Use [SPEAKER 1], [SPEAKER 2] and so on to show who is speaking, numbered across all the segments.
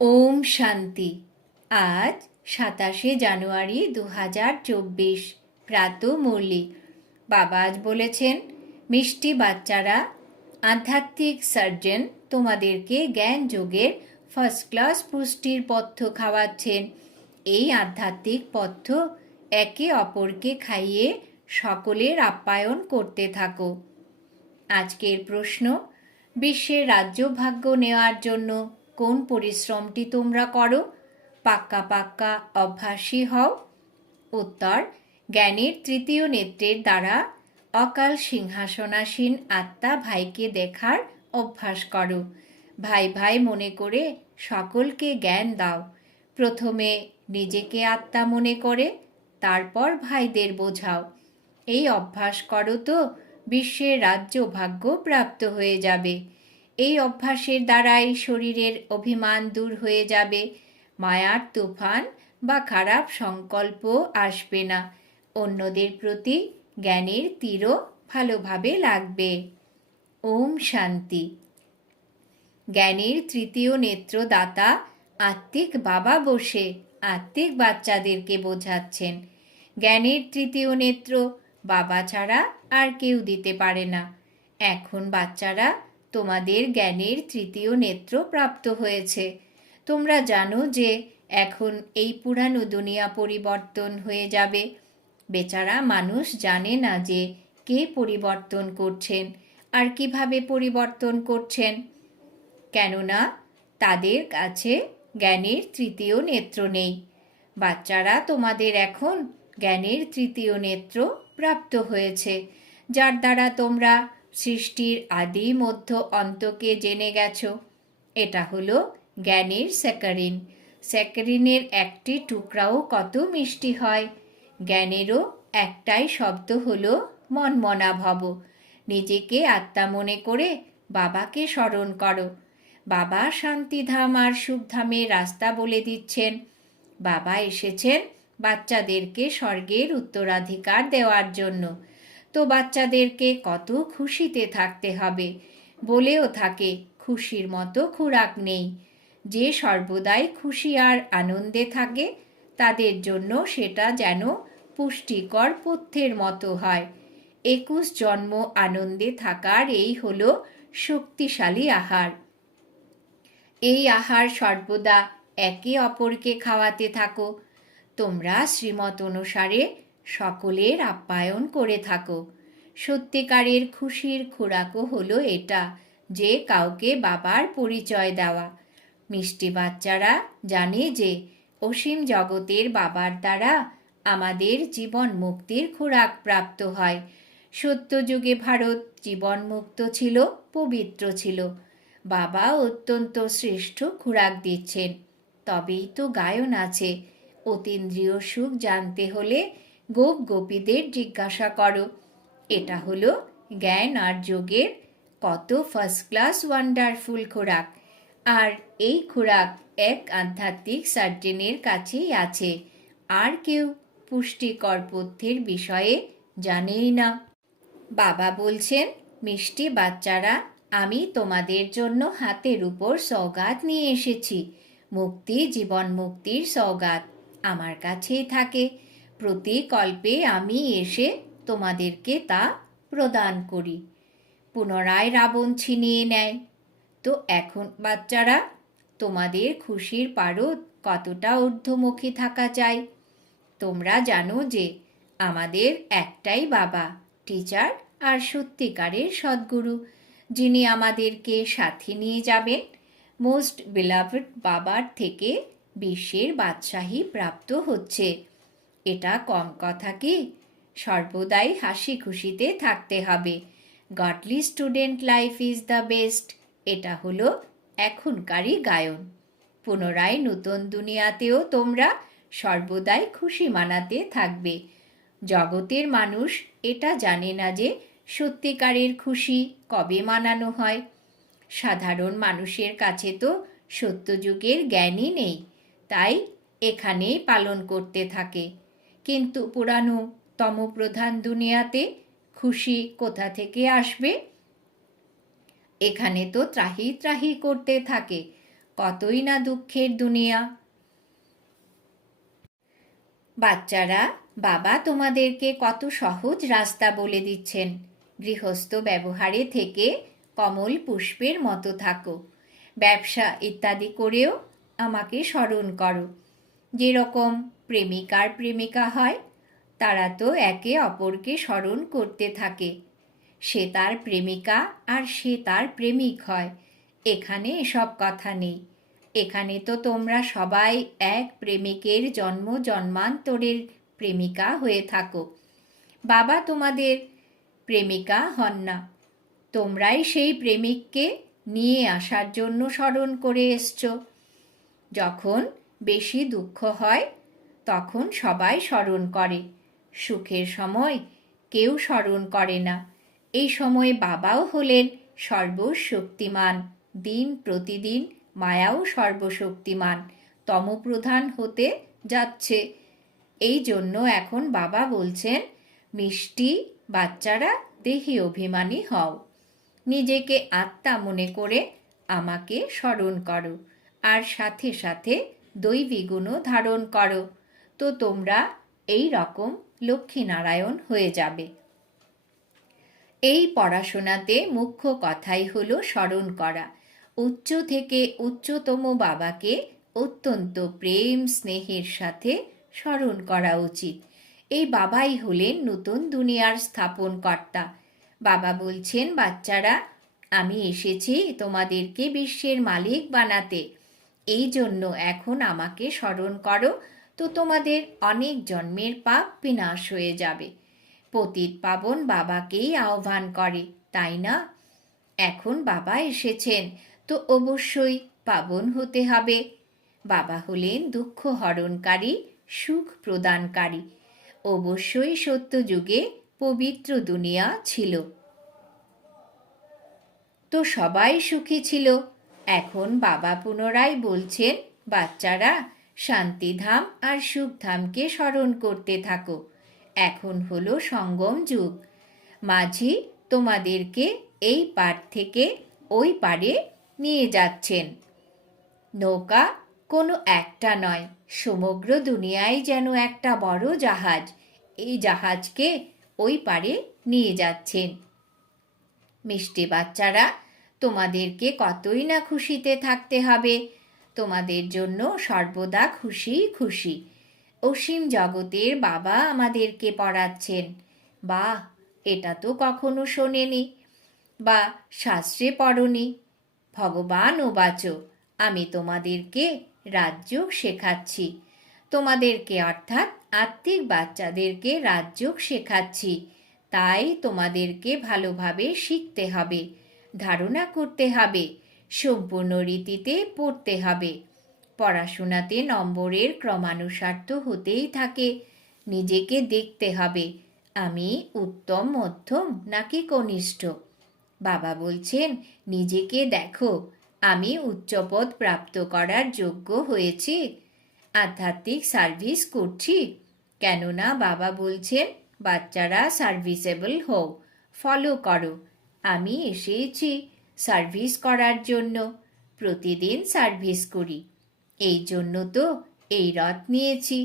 [SPEAKER 1] ওম শান্তি। আজ সাতাশে জানুয়ারি দু হাজার চব্বিশ, প্রাত মুরলি। বাবা আজ বলেছেন, মিষ্টি বাচ্চারা, আধ্যাত্মিক সার্জন তোমাদেরকে জ্ঞান যোগের ফার্স্ট ক্লাস পুষ্টির পথ্য খাওয়াচ্ছেন। এই আধ্যাত্মিক পথ্য একে অপরকে খাইয়ে সকলের আপ্যায়ন করতে থাকো। আজকের প্রশ্ন, বিশ্বের রাজ্য ভাগ্য নেওয়ার জন্য কোন পরিশ্রমটি তোমরা করো? পাক্কা পাক্কা অভ্যাসী হও। উত্তর, জ্ঞানের তৃতীয় নেত্রের দ্বারা অকাল সিংহাসনাসীন আত্মা ভাইকে দেখার অভ্যাস করো। ভাই ভাই মনে করে সকলকে জ্ঞান দাও। প্রথমে নিজেকে আত্মা মনে করে, তারপর ভাইদের বোঝাও। এই অভ্যাস করো তো, বিশ্বের রাজ্য ভাগ্য প্রাপ্ত হয়ে যাবে। এই অভ্যাসের দ্বারাই শরীরের অভিমান দূর হয়ে যাবে। মায়ার তুফান বা খারাপ সংকল্প আসবে না। অন্যদের প্রতি জ্ঞানের তীরও ভালোভাবে লাগবে। ওম শান্তি। জ্ঞানের তৃতীয় নেত্রদাতা আত্মিক বাবা বসে আত্মিক বাচ্চাদেরকে বোঝাচ্ছেন। জ্ঞানের তৃতীয় নেত্র বাবা ছাড়া আর কেউ দিতে পারে না। এখন বাচ্চারা তোমাদের জ্ঞানের তৃতীয় নেত্র প্রাপ্ত হয়েছে। তোমরা জানো যে এখন এই পুরানো দুনিয়া পরিবর্তন হয়ে যাবে। বেচারা মানুষ জানে না যে কে পরিবর্তন করছেন আর কীভাবে পরিবর্তন করছেন। কেননা তাদের কাছে জ্ঞানের তৃতীয় নেত্র নেই। বাচ্চারা তোমাদের এখন জ্ঞানের তৃতীয় নেত্র প্রাপ্ত হয়েছে, যার দ্বারা তোমরা সৃষ্টির আদি মধ্য অন্তকে জেনে গেছ। এটা হলো জ্ঞানের স্যাকারিন। স্যাকারিনের একটি টুকরাও কত মিষ্টি হয়? জ্ঞানেরও একটাই শব্দ হলো মনমনা ভব নিজেকে আত্মা মনে করে বাবাকে স্মরণ করো। বাবা শান্তিধাম আর সুখধামের রাস্তা বলে দিচ্ছেন। বাবা এসেছেন বাচ্চাদেরকে স্বর্গের উত্তরাধিকার দেওয়ার জন্য। তো বাচ্চাদেরকে কত খুশিতে থাকতে হবে বলেও থাকে, খুশির মতো খোরাক নেই। যে সর্বদাই খুশি আর আনন্দে থাকে, তাদের জন্য সেটা যেন পুষ্টিকর পথ্যের মতো হয়। একুশ জন্ম আনন্দে থাকার এই হলো শক্তিশালী আহার। এই আহার সর্বদা একে অপরকে খাওয়াতে থাকো। তোমরা শ্রীমত অনুসারে সকলের আপ্যায়ন করে থাকো। সত্যিকারের খুশির খোরাকও হলো এটা, যে কাউকে বাবার পরিচয় দেওয়া। মিষ্টি বাচ্চারা জানে যে অসীম জগতের বাবার দ্বারা আমাদের জীবন মুক্তির খোরাক প্রাপ্ত হয়। সত্যযুগে ভারত জীবন মুক্ত ছিল, পবিত্র ছিল। বাবা অত্যন্ত শ্রেষ্ঠ খোরাক দিচ্ছেন। তবেই তো গায়ন আছে। অতীন্দ্রিয় সুখ জানতে হলে গোপ গোপীদের জিজ্ঞাসা করো। এটা হলো জ্ঞান আর যোগের কত ফার্স্ট ক্লাস ওয়ান্ডারফুল খোরাক। আর এই খোরাক এক আধ্যাত্মিক সার্জেনের কাছেই আছে। আর কেউ পুষ্টিকর পথ্যের বিষয়ে জানেই না। বাবা বলছেন, মিষ্টি বাচ্চারা, আমি তোমাদের জন্য হাতের উপর সৌগাত নিয়ে এসেছি। মুক্তি জীবন মুক্তির সৌগাত আমার কাছেই থাকে। প্রতি কল্পে আমি এসে তোমাদেরকে তা প্রদান করি। পুনরায় রাবণ ছিনিয়ে নেয়। তো এখন বাচ্চারা, তোমাদের খুশির পারদ কতটা ঊর্ধ্বমুখী থাকা চাই তোমরা জানো যে আমাদের একটাই বাবা, টিচার আর সত্যিকারের সদ্গুরু, যিনি আমাদেরকে সাথে নিয়ে যাবেন। মোস্ট বিলাভড বাবার থেকে বিশ্বের বাদশাহী প্রাপ্ত হচ্ছে। এটা কম কথা কি? সর্বদাই হাসি খুশিতে থাকতে হবে। Godly student life is the best. এটা হলো এখনকারই গায়ন। পুনরায় নতুন দুনিয়াতেও তোমরা সর্বদাই খুশি মানাতে থাকবে। জগতের মানুষ এটা জানে না যে সত্যিকারের খুশি কবে মানানো হয়। সাধারণ মানুষের কাছে তো সত্যযুগের জ্ঞানই নেই। তাই এখানেই পালন করতে থাকে। কিন্তু পুরানো তমপ্রধান দুনিয়াতে খুশি কোথা থেকে আসবে? এখানে তো ত্রাহি ত্রাহি করতে থাকে, কতই না দুঃখের দুনিয়া। বাচ্চারা, বাবা তোমাদেরকে কত সহজ রাস্তা বলে দিচ্ছেন। গৃহস্থ ব্যবহারে থেকে কমল পুষ্পের মতো থাকো। ব্যবসা ইত্যাদি করেও আমাকে স্মরণ করো। যেরকম প্রেমিকার প্রেমিকা হয়, তারা তো একে অপরকে স্মরণ করতে থাকে। সে তার প্রেমিকা আর সে তার প্রেমিক হয়। এখানে এসব কথা নেই। এখানে তো তোমরা সবাই এক প্রেমিকের জন্ম জন্মান্তরের প্রেমিকা হয়ে থাকো। বাবা তোমাদের প্রেমিকা হন না। তোমরাই সেই প্রেমিককে নিয়ে আসার জন্য স্মরণ করে এসছো। যখন বেশি দুঃখ হয়, তখন সবাই স্মরণ করে। সুখের সময় কেউ স্মরণ করে না। এই সময় বাবাও হলেন সর্বশক্তিমান। দিন প্রতিদিন মায়াও সর্বশক্তিমান। তমপ্রধান হতে যাচ্ছে। এই জন্য এখন বাবা বলছেন, মিষ্টি বাচ্চারা, দেহি অভিমানী হও। নিজেকে আত্মা মনে করে আমাকে স্মরণ করো। আর সাথে সাথে দৈবী গুণও ধারণ করো, তো তোমরা এই রকম লক্ষ্মীনারায়ণ হয়ে যাবে। এই পড়াশোনাতে মুখ্য কথাই হলো স্মরণ করা। উচ্চ থেকে উচ্চতম বাবাকে অত্যন্ত প্রেম স্নেহের সাথে স্মরণ করা উচিত। এই বাবাই হলেন নতুন দুনিয়ার স্থাপন কর্তা বাবা বলছেন, বাচ্চারা, আমি এসেছি তোমাদেরকে বিশ্বের মালিক বানাতে। এই জন্য এখন আমাকে স্মরণ করো, তো তোমাদের অনেক জন্মের পাপ বিনাশ হয়ে যাবে। পতিত পাবন বাবাকেই আহ্বান করে, তাই না? এখন বাবা এসেছেন, তো অবশ্যই পাবন হতে হবে। বাবা হলেন দুঃখ হরণকারী, সুখ প্রদানকারী। অবশ্যই সত্য যুগে পবিত্র দুনিয়া ছিল। তো সবাই সুখী ছিল। এখন বাবা পুনরায় বলছেন, বাচ্চারা শান্তিধাম আর সুখধামকে স্মরণ করতে থাকো। এখন হলো সঙ্গম যুগ। মাঝি তোমাদেরকে এই পার থেকে ওই পারে নিয়ে যাচ্ছেন। নৌকা কোনো একটা নয়, সমগ্র দুনিয়ায় যেন একটা বড় জাহাজ। এই জাহাজকে ওই পারে নিয়ে যাচ্ছেন। মিষ্টি বাচ্চারা তোমাদেরকে কতই না খুশিতে থাকতে হবে। তোমাদের জন্য সর্বদা খুশি খুশি। অসীম জগতের বাবা আমাদেরকে পড়াচ্ছেন। বা এটা তো কখনো শোনেনি বা শাস্ত্রে পড়নি। ভগবান ও বাচো, আমি তোমাদেরকে রাজযোগ শেখাচ্ছি। তোমাদেরকে অর্থাৎ আত্মিক বাচ্চাদেরকে রাজযোগ শেখাচ্ছি। তাই তোমাদেরকে ভালোভাবে শিখতে হবে। ধারণা করতে হবে, সম্পূর্ণ রীতিতে পড়তে হবে। পড়াশোনাতে নম্বরের ক্রমানুসার তো হতেই থাকে, নিজেকে দেখতে হবে, আমি উত্তম, মধ্যম নাকি কনিষ্ঠ? বাবা বলছেন, নিজেকে দেখো, আমি উচ্চপদ প্রাপ্ত করার যোগ্য হয়েছি। আধ্যাত্মিক সার্ভিস করছি, কেননা বাবা বলছেন, বাচ্চারা সার্ভিসেবল হও, ফলো করো। আমি এসেছি সার্ভিস করার জন্য। প্রতিদিন সার্ভিস করি। এই জন্য তো এই রথ নিয়েছি।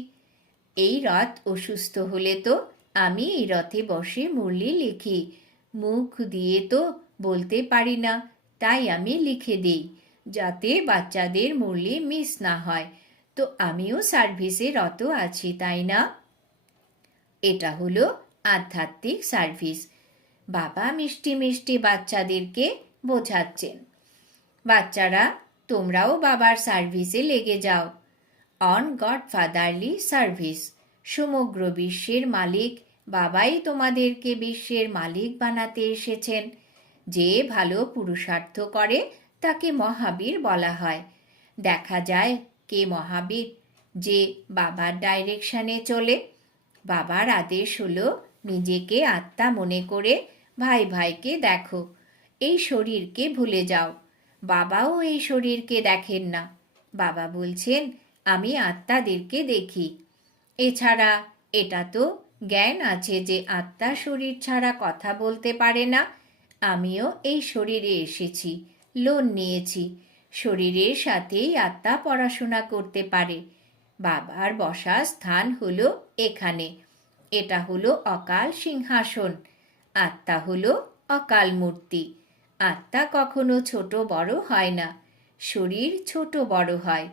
[SPEAKER 1] এই রথ অসুস্থ হলে তো আমি এই রথে বসে মুরলি লিখি। মুখ দিয়ে তো বলতে পারি না, তাই আমি লিখে দিই, যাতে বাচ্চাদের মুরলি মিস না হয়। তো আমিও সার্ভিসে রত আছি, তাই না? এটা হলো আধ্যাত্মিক সার্ভিস। বাবা মিষ্টি মিষ্টি বাচ্চাদেরকে বোঝাচ্ছেন। বাচ্চারা, তোমরাও বাবার সার্ভিসে লেগে যাও। One God fatherly service. সমগ্র বিশ্বের মালিক বাবাই তোমাদেরকে বিশ্বের মালিক বানাতে এসেছেন। যে ভালো পুরুষার্থ করে তাকে মহাবীর বলা হয়। দেখা যায় কে মহাবীর, যে বাবার ডাইরেকশনে চলে। বাবার আদেশ হলো নিজেকে আত্মা মনে করে ভাই ভাইকে দেখো, এই শরীরকে ভুলে যাও। বাবাও এই শরীরকে দেখেন না। বাবা বলছেন, আমি আত্মাদেরকে দেখি। এছাড়া এটা তো জ্ঞান আছে যে আত্মা শরীর ছাড়া কথা বলতে পারে না। আমিও এই শরীরে এসেছি, লোন নিয়েছি। শরীরের সাথেই আত্মা পড়াশোনা করতে পারে। বাবার বসা স্থান হলো এখানে। এটা হলো অকাল সিংহাসন। আত্মা হল অকাল মূর্তি। আত্মা কখনো ছোট বড় হয় না। শরীর ছোট বড় হয়।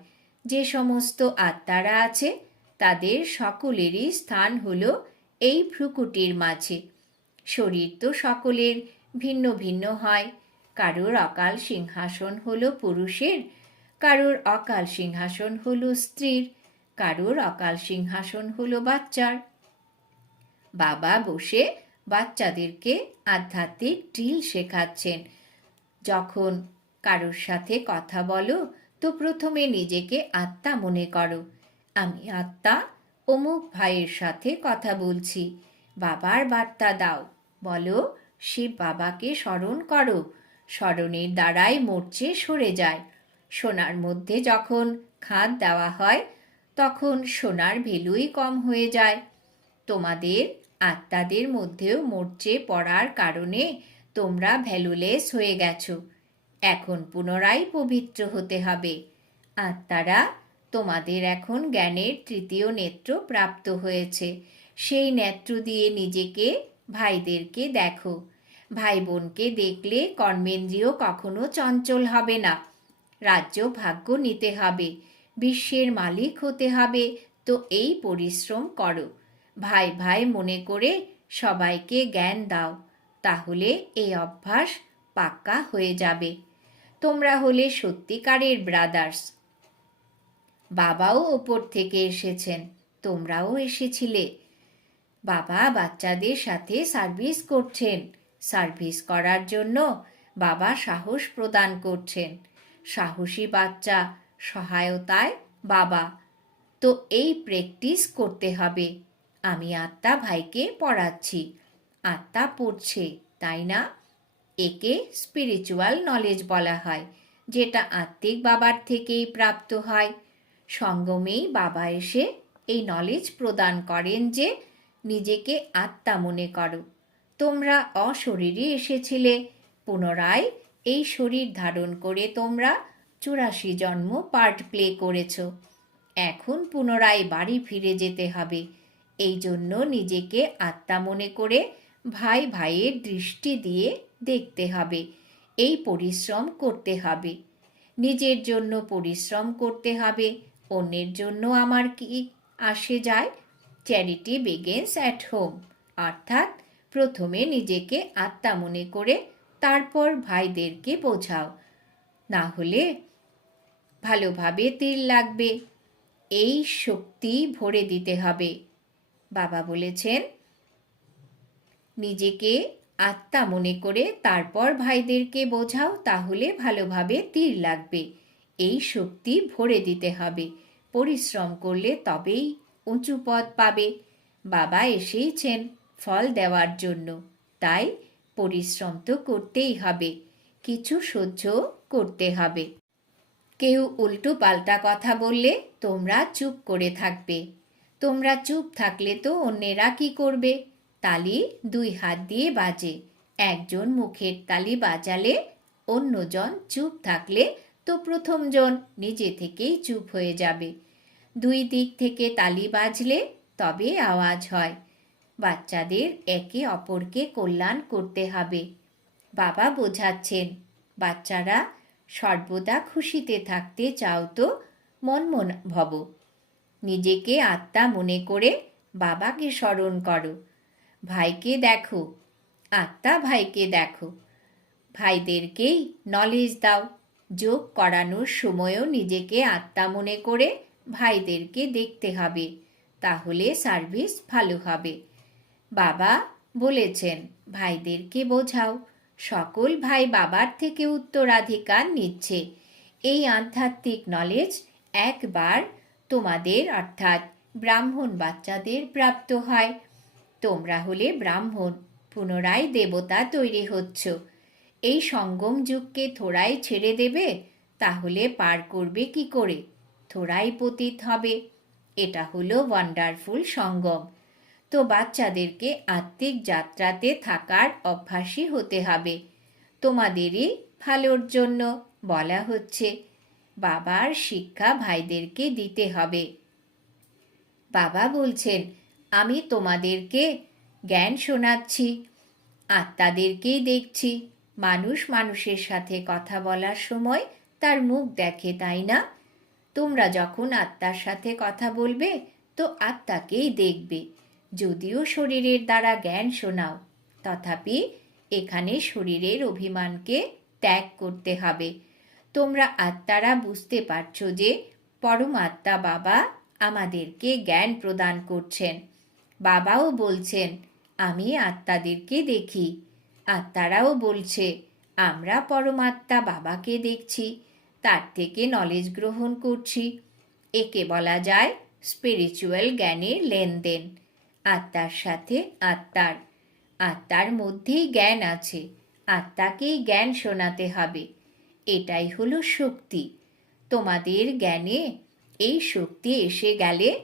[SPEAKER 1] যে সমস্ত আত্মারা আছে, তাদের সকলেরই স্থান হল এই ভ্রুকুটির মাঝে। শরীর তো সকলের ভিন্ন ভিন্ন হয়। কারোর অকাল সিংহাসন হলো পুরুষের, কারোর অকাল সিংহাসন হলো স্ত্রীর, কারোর অকাল সিংহাসন হলো বাচ্চার। বাবা বসে বাচ্চাদেরকে আধ্যাত্মিক ডিল শেখাচ্ছেন। যখন কারোর সাথে কথা বলো, তো প্রথমে নিজেকে আত্মা মনে করো। আমি আত্মা, অমুক ভাইয়ের সাথে কথা বলছি। বাবার বার্তা দাও। বলো, শিব বাবাকে স্মরণ করো। স্মরণের দ্বারাই মরচে সরে যায়। সোনার মধ্যে যখন খাদ দেওয়া হয়, তখন সোনার ভ্যালুই কম হয়ে যায়। তোমাদের আত্মাদের মধ্যেও মরচে পড়ার কারণে তোমরা ভ্যালুলেস হয়ে গেছো। এখন পুনরায় পবিত্র হতে হবে। আত্মারা তোমাদের এখন জ্ঞানের তৃতীয় নেত্র প্রাপ্ত হয়েছে। সেই নেত্র দিয়ে নিজেকে, ভাইদেরকে দেখো। ভাই বোনকে দেখলে কর্মেন্দ্রীয় কখনো চঞ্চল হবে না। রাজ্য ভাগ্য নিতে হবে। বিশ্বের মালিক হতে হবে। তো এই পরিশ্রম করো। ভাই ভাই মনে করে সবাইকে জ্ঞান দাও, তাহলে এই অভ্যাস পাক্কা হয়ে যাবে। তোমরা হলে সত্যিকারের ব্রাদার্স বাবাও ওপর থেকে এসেছেন, তোমরাও এসেছিলে। বাবা বাচ্চাদের সাথে সার্ভিস করছেন। সার্ভিস করার জন্য বাবা সাহস প্রদান করছেন। সাহসী বাচ্চা, সহায়তায় বাবা। তো এই প্র্যাকটিস করতে হবে। আমি আত্মা ভাইকে পড়াচ্ছি। আত্মা পড়ছে, তাই না? একে স্পিরিচুয়াল নলেজ বলা হয়, যেটা আত্মিক বাবার থেকেই প্রাপ্ত হয়। সঙ্গমেই বাবা এসে এই নলেজ প্রদান করেন যে নিজেকে আত্মা মনে করো। তোমরা অশরীরে এসেছিলে, পুনরায় এই শরীর ধারণ করে তোমরা চুরাশি জন্ম পার্ট প্লে করেছ। এখন পুনরায় বাড়ি ফিরে যেতে হবে। এই জন্য নিজেকে আত্মা মনে করে ভাই ভাইয়ের দৃষ্টি দিয়ে দেখতে হবে। এই পরিশ্রম করতে হবে। নিজের জন্য পরিশ্রম করতে হবে। অন্যের জন্য আমার কি আসে যায়? চ্যারিটি বিগেন্স অ্যাট হোম অর্থাৎ প্রথমে নিজেকে আত্মা মনে করে তারপর ভাইদেরকে বোঝাও। না হলে ভালোভাবে তীর লাগবে। এই শক্তি ভরে দিতে হবে। বাবা বলেছেন, নিজেকে আত্মা মনে করে তারপর ভাইদেরকে বোঝাও, তাহলে ভালোভাবে তীর লাগবে। এই শক্তি ভরে দিতে হবে। পরিশ্রম করলে তবেই উঁচু পদ পাবে। বাবা এসেইছেন ফল দেওয়ার জন্য। তাই পরিশ্রম তো করতেই হবে। কিছু সহ্য করতে হবে। কেউ উল্টো পাল্টা কথা বললে তোমরা চুপ করে থাকবে। তোমরা চুপ থাকলে তো অন্যেরা কি করবে? তালি দুই হাত দিয়ে বাজে। একজন মুখের তালি বাজালে, অন্যজন চুপ থাকলে তো প্রথমজন নিজে থেকেই চুপ হয়ে যাবে। দুই দিক থেকে তালি বাজলে তবে আওয়াজ হয়। বাচ্চাদের একে অপরকে কল্যাণ করতে হবে। বাবা বোঝাচ্ছেন, বাচ্চারা, সর্বদা খুশিতে থাকতে চাও তো মন মন ভব। নিজেকে আত্মা মনে করে বাবাকে স্মরণ করো। ভাইকে দেখো, আত্মা ভাইকে দেখো। ভাইদেরকেই নলেজ দাও। যোগ করানোর সময়ও নিজেকে আত্মা মনে করে ভাইদেরকে দেখতে হবে, তাহলে সার্ভিস ভালো হবে। বাবা বলেছেন, ভাইদেরকে বোঝাও, সকল ভাই বাবার থেকে উত্তরাধিকার নিচ্ছে। এই আধ্যাত্মিক নলেজ একবার তোমাদের, অর্থাৎ ব্রাহ্মণ বাচ্চাদের প্রাপ্ত হয়। তোমরা হলে ব্রাহ্মণ, পুনরায় দেবতা তৈরি হচ্ছ। এই সঙ্গম যুগকে থোড়াই ছেড়ে দেবে, তাহলে পার করবে কি করে? থোড়াই পতিত হবে। এটা হলো ওয়ান্ডারফুল সঙ্গম। তো বাচ্চাদেরকে আত্মিক যাত্রাতে থাকার অভ্যাসী হতে হবে। তোমাদেরই ভালোর জন্য বলা হচ্ছে। বাবার শিক্ষা ভাইদেরকে দিতে হবে। বাবা বলছেন, আমি তোমাদেরকে জ্ঞান শোনাচ্ছি, আত্মাদেরকেই দেখছি। মানুষ মানুষের সাথে কথা বলার সময় তার মুখ দেখে, তাই না? তোমরা যখন আত্মার সাথে কথা বলবে, তো আত্মাকেই দেখবে। যদিও শরীরের দ্বারা জ্ঞান শোনাও, তথাপি এখানে শরীরের অভিমানকে ত্যাগ করতে হবে। তোমরা আত্মারা বুঝতে পারছ যে পরমাত্মা বাবা আমাদেরকে জ্ঞান প্রদান করছেন। বাবাও বলছেন, আমি আত্মাদেরকে দেখি। আত্মারাও বলছে, আমরা পরমাত্মা বাবাকে দেখছি, তার থেকে নলেজ গ্রহণ করছি। একে বলা যায় স্পিরিচুয়াল জ্ঞানের লেনদেন। আত্মার সাথে আত্মার আত্মার মধ্যেই জ্ঞান আছে। আত্মাকেই জ্ঞান শোনাতে হবে। এটাই হলো শক্তি। তোমাদের জ্ঞানে এই শক্তি এসে গেলে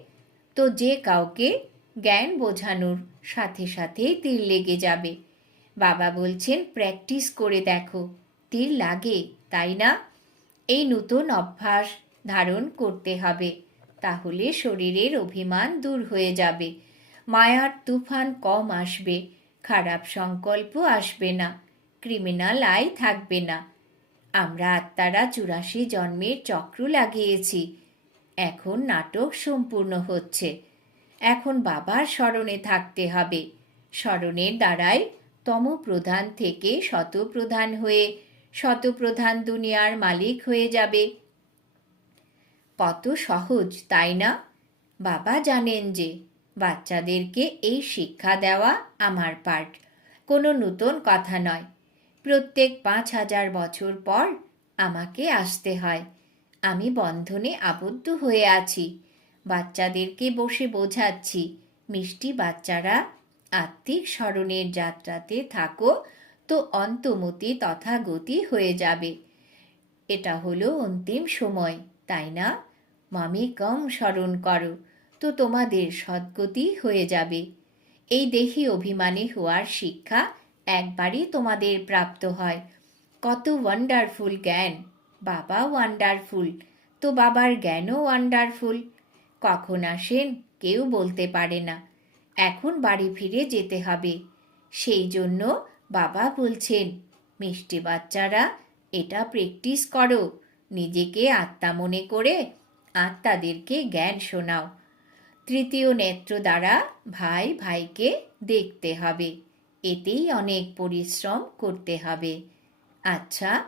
[SPEAKER 1] তো যে কাউকে জ্ঞান বোঝানোর সাথে সাথেই তীর লেগে যাবে। বাবা বলছেন, প্র্যাকটিস করে দেখো, তীর লাগে, তাই না? এই নতুন অভ্যাস ধারণ করতে হবে, তাহলে শরীরের অভিমান দূর হয়ে যাবে। মায়ার তুফান কম আসবে, খারাপ সংকল্প আসবে না ক্রিমিনাল আয় থাকবে না। আমরা আত্মারা চুরাশি জন্মের চক্র লাগিয়েছি। এখন নাটক সম্পূর্ণ হচ্ছে। এখন বাবার স্মরণে থাকতে হবে। স্মরণের দ্বারাই তমপ্রধান থেকে শতপ্রধান হয়ে শতপ্রধান দুনিয়ার মালিক হয়ে যাবে। কত সহজ, তাই না? বাবা জানেন যে বাচ্চাদেরকে এই শিক্ষা দেওয়া আমার পার্ট কোনো নতুন কথা নয়। প্রত্যেক পাঁচ হাজার বছর পর আমাকে আসতে হয়। আমি বন্ধনে আবদ্ধ হয়ে আছি। বাচ্চাদেরকে বসে বোঝাচ্ছি, মিষ্টি বাচ্চারা, আত্মিক স্মরণের যাত্রাতে থাকো, তো অন্তমতি তথাগতি হয়ে যাবে। এটা হলো অন্তিম সময়, তাই না? মামি কম স্মরণ করো, তো তোমাদের সদ্গতি হয়ে যাবে। এই দেহি অভিমানী হওয়ার শিক্ষা একবারই তোমাদের প্রাপ্ত হয়। কত ওয়ান্ডারফুল জ্ঞান। বাবা ওয়ান্ডারফুল তো বাবার জ্ঞানও ওয়ান্ডারফুল কখন আসেন কেউ বলতে পারে না। এখন বাড়ি ফিরে যেতে হবে। সেই জন্য বাবা বলছেন, মিষ্টি বাচ্চারা, এটা প্র্যাকটিস করো। নিজেকে আত্মা মনে করে আত্মাদেরকে জ্ঞান শোনাও। তৃতীয় নেত্র দ্বারা ভাই ভাইকে দেখতে হবে। এতেই অনেক পরিশ্রম করতে হবে। আচ্ছা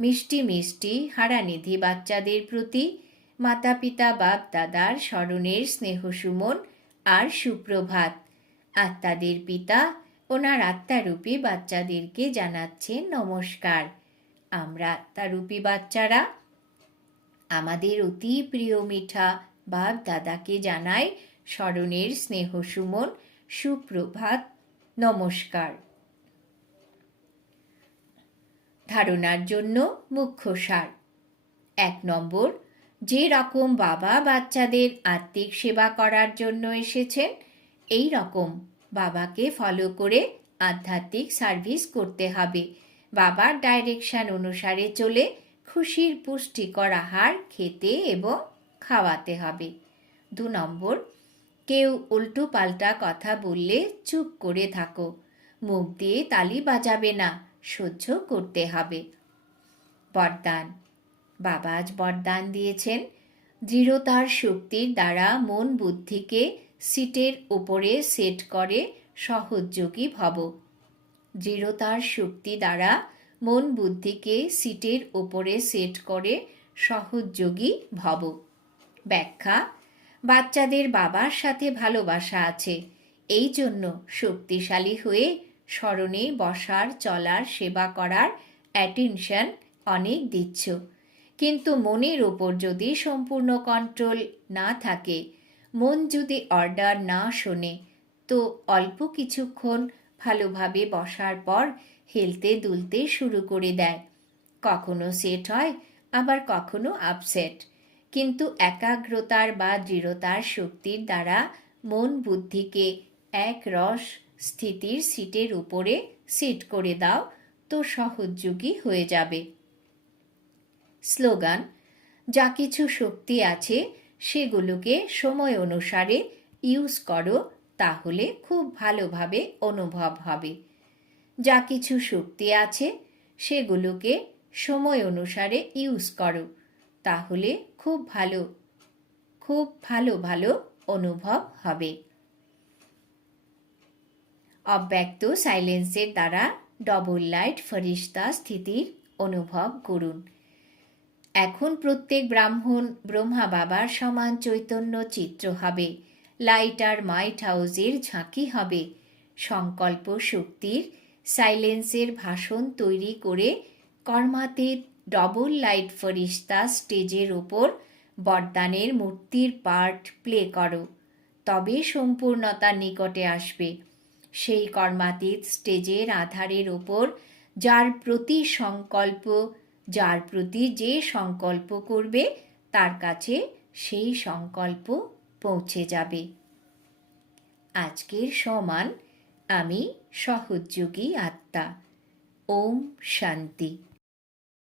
[SPEAKER 1] মিষ্টি মিষ্টি হারানিধি বাচ্চাদের প্রতি মাতা পিতা বাপ দাদার স্মরণের স্নেহ সুমন আর সুপ্রভাত। আত্মাদের পিতা ওনার আত্মারূপী বাচ্চাদেরকে জানাচ্ছেন নমস্কার। আমরা আত্মারূপী বাচ্চারা। আমাদের অতি প্রিয় মিঠা বাপ দাদাকে জানাই স্মরণের স্নেহ সুমন, সুপ্রভাত নমস্কার। ধারণার জন্য মুখ্য সার। এক নম্বর, যে রকম বাবা বাচ্চাদের আত্মিক সেবা করার জন্য এসেছেন, এই রকম বাবাকে ফলো করে আধ্যাত্মিক সার্ভিস করতে হবে। বাবার ডাইরেকশন অনুসারে চলে খুশির পুষ্টিকর আহার খেতে এবং খাওয়াতে হবে। দু নম্বর কেউ উল্টো পাল্টা কথা বললে চুপ করে থাকো। মুখ দিয়ে তালি বাজাবে না, সহ্য করতে হবে। বরদান। বাবা আজ বরদান দিয়েছেন। দৃঢ়তার শক্তির দ্বারা মন বুদ্ধিকে সিটের উপরে সেট করে সহযোগী ভব। দৃঢ়তার শক্তি দ্বারা মন বুদ্ধিকে সিটের উপরে সেট করে সহযোগী ভব। ব্যাখ্যা বাচ্চাদের বাবার সাথে ভালোবাসা আছে। এই জন্য শক্তিশালী হয়ে স্মরণে বসার, চলার, সেবা করার অ্যাটেনশন অনেক দিচ্ছ। কিন্তু মনের ওপর যদি সম্পূর্ণ কন্ট্রোল না থাকে, মন যদি অর্ডার না শোনে, তো অল্প কিছুক্ষণ ভালোভাবে বসার পর হেলতে দুলতে শুরু করে দেয়। কখনো সেট হয়, আবার কখনো আপসেট কিন্তু একাগ্রতার বা দৃঢ়তার শক্তির দ্বারা মন বুদ্ধিকে এক রস স্থিতির সিটের উপরে সিট করে দাও, তো সহযোগী হয়ে যাবে। স্লোগান, যা কিছু শক্তি আছে, সেগুলোকে সময় অনুসারে ইউজ করো, তাহলে খুব ভালোভাবে অনুভব হবে। যা কিছু শক্তি আছে, সেগুলোকে সময় অনুসারে ইউজ করো, তাহলে খুব ভালো খুব ভালো ভালো অনুভব হবে। অব্যক্ত সাইলেন্সের দ্বারা ডবল লাইট ফরিস্তা স্থিতির অনুভব করুন। এখন প্রত্যেক ব্রাহ্মণ ব্রহ্মা বাবার সমান চৈতন্য চিত্র হবে। লাইট আর মাইট হাউসের ঝাঁকি হবে। সংকল্প শক্তির সাইলেন্সের ভাষণ তৈরি করে কর্মাতীত ডবল লাইট ফরিস্তা স্টেজের ওপর বরদানের মূর্তির পার্ট প্লে করো। তবে সম্পূর্ণতার নিকটে আসবে। সেই কর্মাতীত স্টেজের আধারের ওপর যার প্রতি সংকল্প, যার প্রতি যে সংকল্প করবে, তার কাছে সেই সংকল্প পৌঁছে যাবে। আজকের সমান আমি সহযোগী আত্মা। ওম শান্তি।